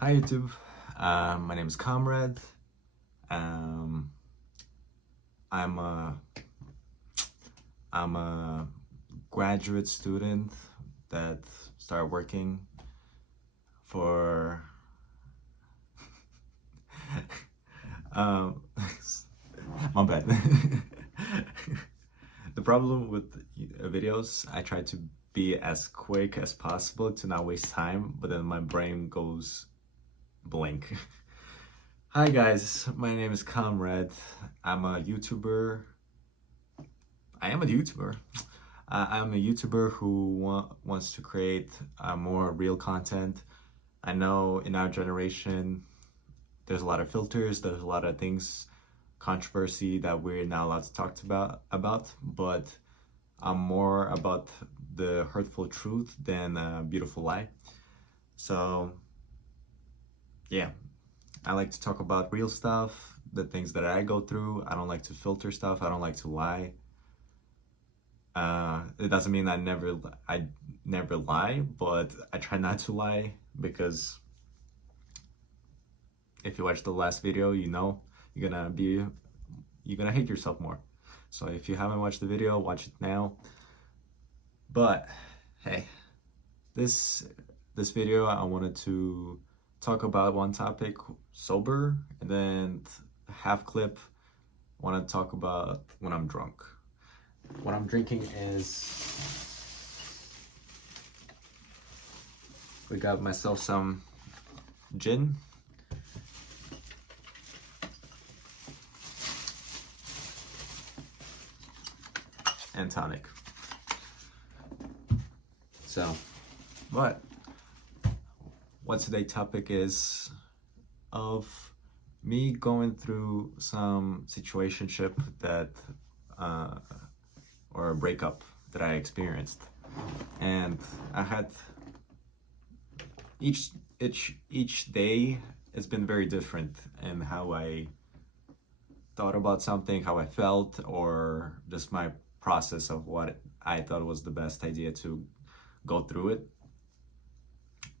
Hi YouTube, my name is Comrade. Um, I'm a I'm a graduate student that started working for um, my bad. The problem with videos, I try to be as quick as possible to not waste time, but then my brain goes blank. Hi guys, my name is Comrade. I'm a YouTuber. I am a YouTuber. I'm a YouTuber who wants to create more real content. I know in our generation, there's a lot of filters, there's a lot of things, controversy that we're not allowed to talk about, but I'm more about the hurtful truth than a beautiful lie. So yeah, I like to talk about real stuff, the things that I go through. I don't like to filter stuff. I don't like to lie. It doesn't mean I never lie, but I try not to lie because if you watch the last video, you know you're gonna hate yourself more. So if you haven't watched the video, watch it now. But hey, this this video I wanted to talk about one topic, sober, and then half clip I want to talk about when I'm drunk. What I'm drinking is, we got myself some gin and tonic. So, but what today's topic is of me going through some situationship that or a breakup that I experienced, and I had each day it's been very different in how I thought about something, how I felt, or just my process of what I thought was the best idea to go through it.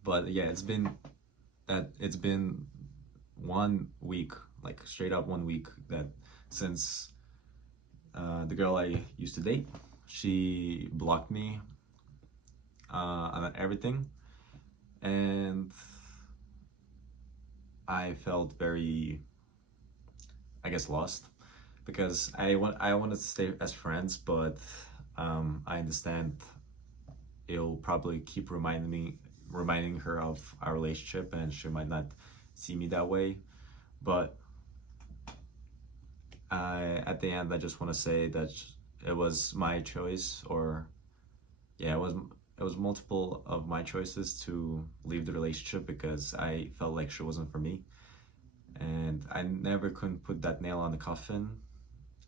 But yeah, it's been 1 week, like straight up 1 week, that since the girl I used to date, she blocked me on everything, and I felt very, I guess, lost because I wanted to stay as friends, but I understand it'll probably keep reminding her of our relationship, and she might not see me that way. But at the end, I just want to say that it was my choice, or yeah, it was multiple of my choices to leave the relationship because I felt like she wasn't for me, and I never couldn't put that nail on the coffin,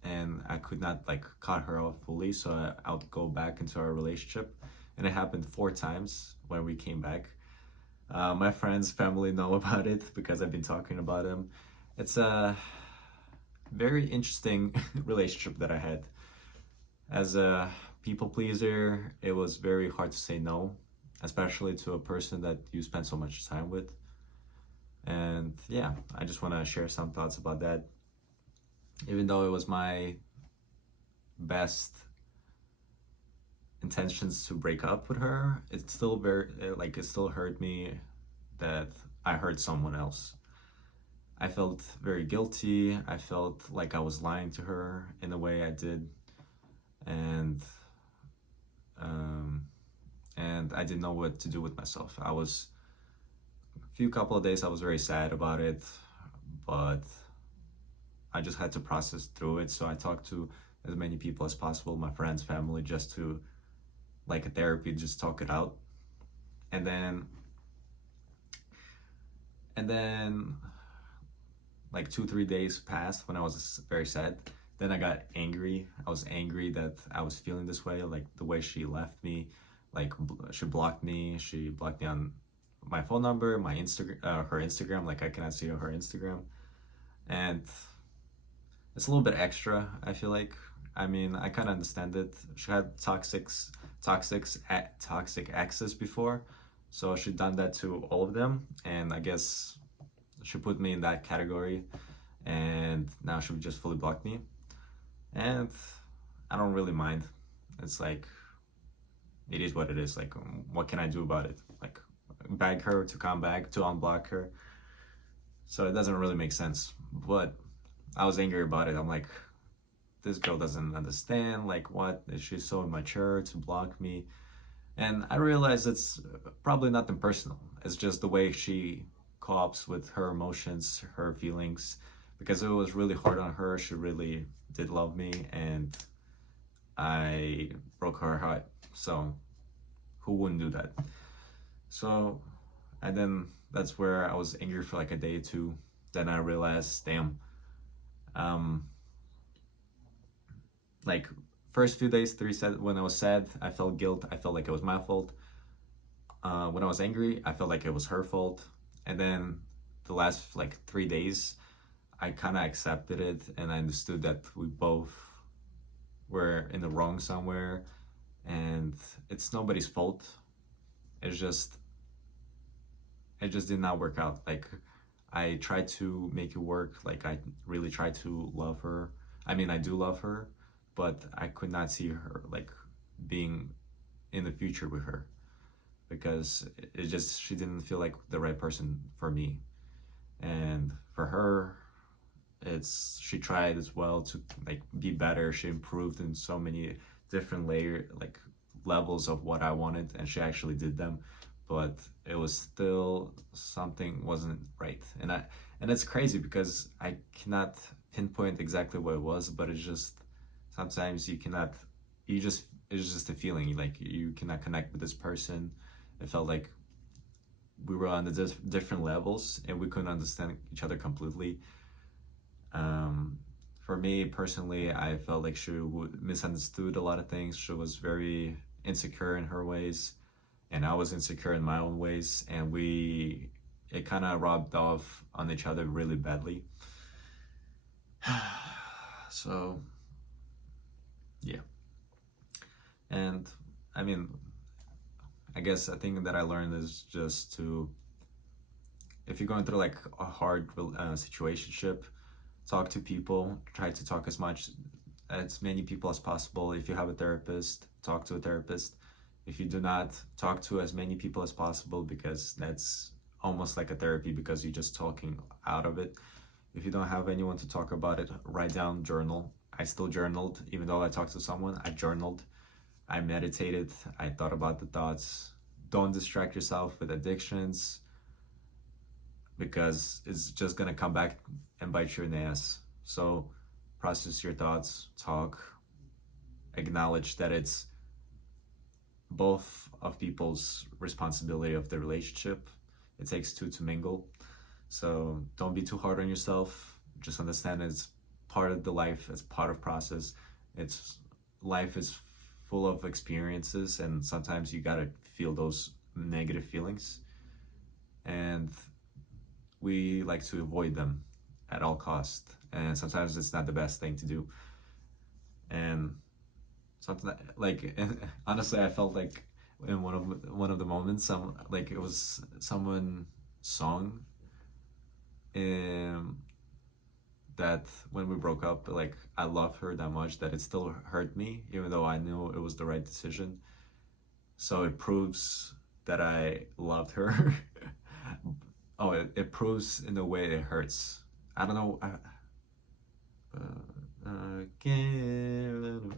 and I could not like cut her off fully, so I would go back into our relationship, and it happened 4 times when we came back. My friends, family know about it because I've been talking about them. It's a very interesting relationship that I had. As a people pleaser, it was very hard to say no, especially to a person that you spend so much time with. And yeah, I just want to share some thoughts about that. Even though it was my best intentions to break up with her, it's still it still hurt me that I hurt someone else. I felt very guilty. I felt like I was lying to her in the way I did, and um, and I didn't know what to do with myself. I was a few couple of days I was very sad about it, but I just had to process through it. So I talked to as many people as possible, my friends, family, just to, like a therapy, just talk it out. And then and then like 2 3 days passed when I was very sad. Then I got angry. I was angry that I was feeling this way, like the way she left me, like she blocked me. She blocked me on my phone number, my Instagram, her Instagram. Like I cannot see her Instagram, and it's a little bit extra, I feel like. I mean, I kind of understand it. She had toxic exes before, So she done that to all of them, and I guess she put me in that category, and now she just fully blocked me, and I don't really mind. It's like it is what it is. Like, what can I do about it? Like, beg her to come back, to unblock her. So it doesn't really make sense. But I was angry about it. I'm like, this girl doesn't understand. Like, what? She's so immature to block me. And I realized it's probably nothing personal. It's just the way she copes with her emotions, her feelings, because it was really hard on her. She really did love me, and I broke her heart. So who wouldn't do that? So, and then that's where I was angry for like a day or two. Then I realized, damn, um, like first few days, when I was sad, I felt guilt. I felt like it was my fault. When I was angry, I felt like it was her fault. And then the last like 3 days, I kind of accepted it, and I understood that we both were in the wrong somewhere, and it's nobody's fault. It's just it just did not work out. Like, I tried to make it work. Like, I really tried to love her. I mean, I do love her, but I could not see her like being in the future with her, because it just she didn't feel like the right person for me. And for her, it's she tried as well to like be better. She improved in so many different levels of what I wanted, and she actually did them, but it was still something wasn't right. And it's crazy because I cannot pinpoint exactly what it was, but it's just sometimes you cannot, you just it's just a feeling like you cannot connect with this person. It felt like we were on the different levels and we couldn't understand each other completely. For me personally, I felt like she misunderstood a lot of things. She was very insecure in her ways, and I was insecure in my own ways, and it kind of rubbed off on each other really badly. So, yeah. And I mean, I guess a thing that I learned is just to, if you're going through like a hard situationship, talk to people, try to talk as many people as possible. If you have a therapist, talk to a therapist. If you do not, talk to as many people as possible, because that's almost like a therapy, because you're just talking out of it. If you don't have anyone to talk about it, write down, journal. I still journaled. Even though I talked to someone, I journaled. I meditated. I thought about the thoughts. Don't distract yourself with addictions, because it's just gonna come back and bite you in the ass. So process your thoughts, talk, acknowledge that it's both of people's responsibility of the relationship. It takes two to mingle. So don't be too hard on yourself. Just understand it's part of the life, it's part of process. It's life is full of experiences, and sometimes you gotta feel those negative feelings. And we like to avoid them at all cost, and sometimes it's not the best thing to do. And something like honestly, I felt like in one of the moments, it was someone song, um, that when we broke up, like I loved her that much that it still hurt me, even though I knew it was the right decision. So it proves that I loved her. Oh, it proves in a way it hurts. I don't know.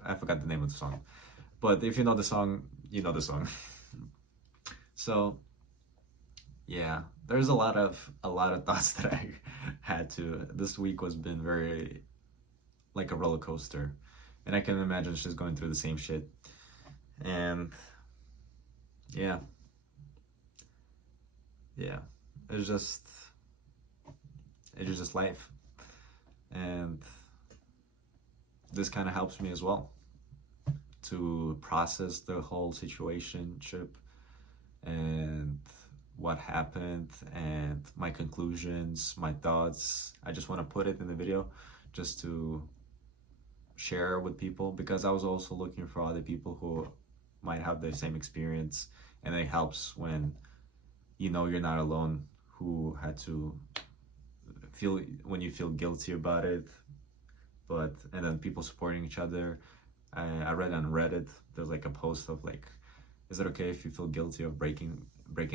I forgot the name of the song, but if you know the song, you know the song. So yeah, there's a lot of thoughts that I had to. This week was been very like a roller coaster, and I can imagine she's going through the same shit. And yeah, yeah, it's just it's just life, and this kind of helps me as well to process the whole situationship and what happened and my conclusions, my thoughts. I just want to put it in the video just to share with people, because I was also looking for other people who might have the same experience, and it helps when you know you're not alone who had to feel when you feel guilty about it, but and then people supporting each other. I read on Reddit, there's like a post of like, is it okay if you feel guilty of breaking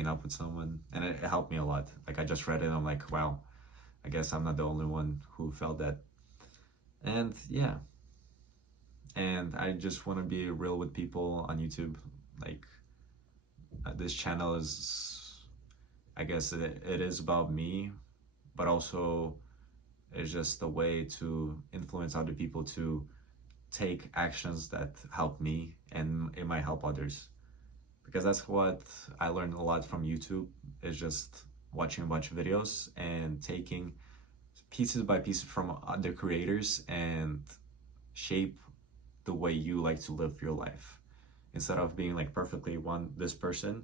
up with someone? And it helped me a lot. Like I just read it and I'm like, wow, I guess I'm not the only one who felt that. And yeah, and I just want to be real with people on YouTube. Like this channel is, I guess it is about me, but also it's just a way to influence other people to take actions that help me and it might help others, because that's what I learned a lot from YouTube, is just watching a bunch of videos and taking pieces by pieces from other creators and shape the way you like to live your life. Instead of being like perfectly this person,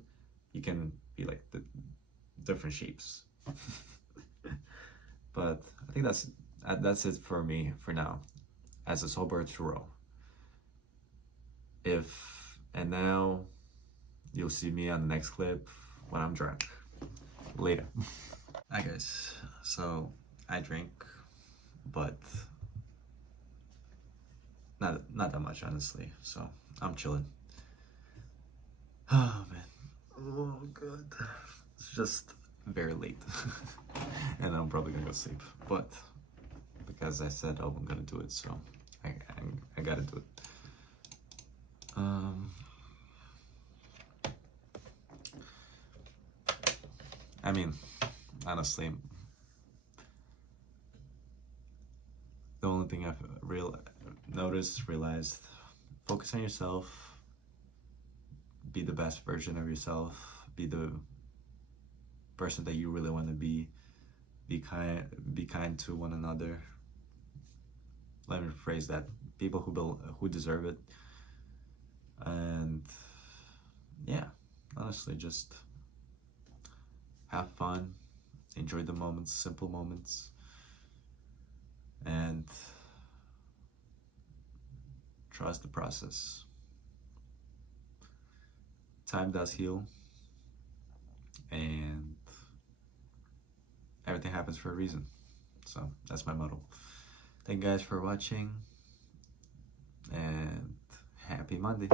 you can be like the different shapes. But I think that's it for me for now as a sober Turo. And now you'll see me on the next clip when I'm drunk. Later. Hi guys. So I drink, but not that much honestly. So I'm chilling. Oh man. Oh god. It's just very late. And I'm probably gonna go sleep. But because I said I'm gonna do it, so I gotta do it. I mean, honestly, the only thing I've realized, focus on yourself, be the best version of yourself, be the person that you really want to be kind to one another. Let me rephrase that: people who deserve it. And yeah, honestly, just have fun, enjoy the moments, simple moments, and trust the process. Time does heal, and everything happens for a reason. So that's my motto. Thank you guys for watching, and happy Monday.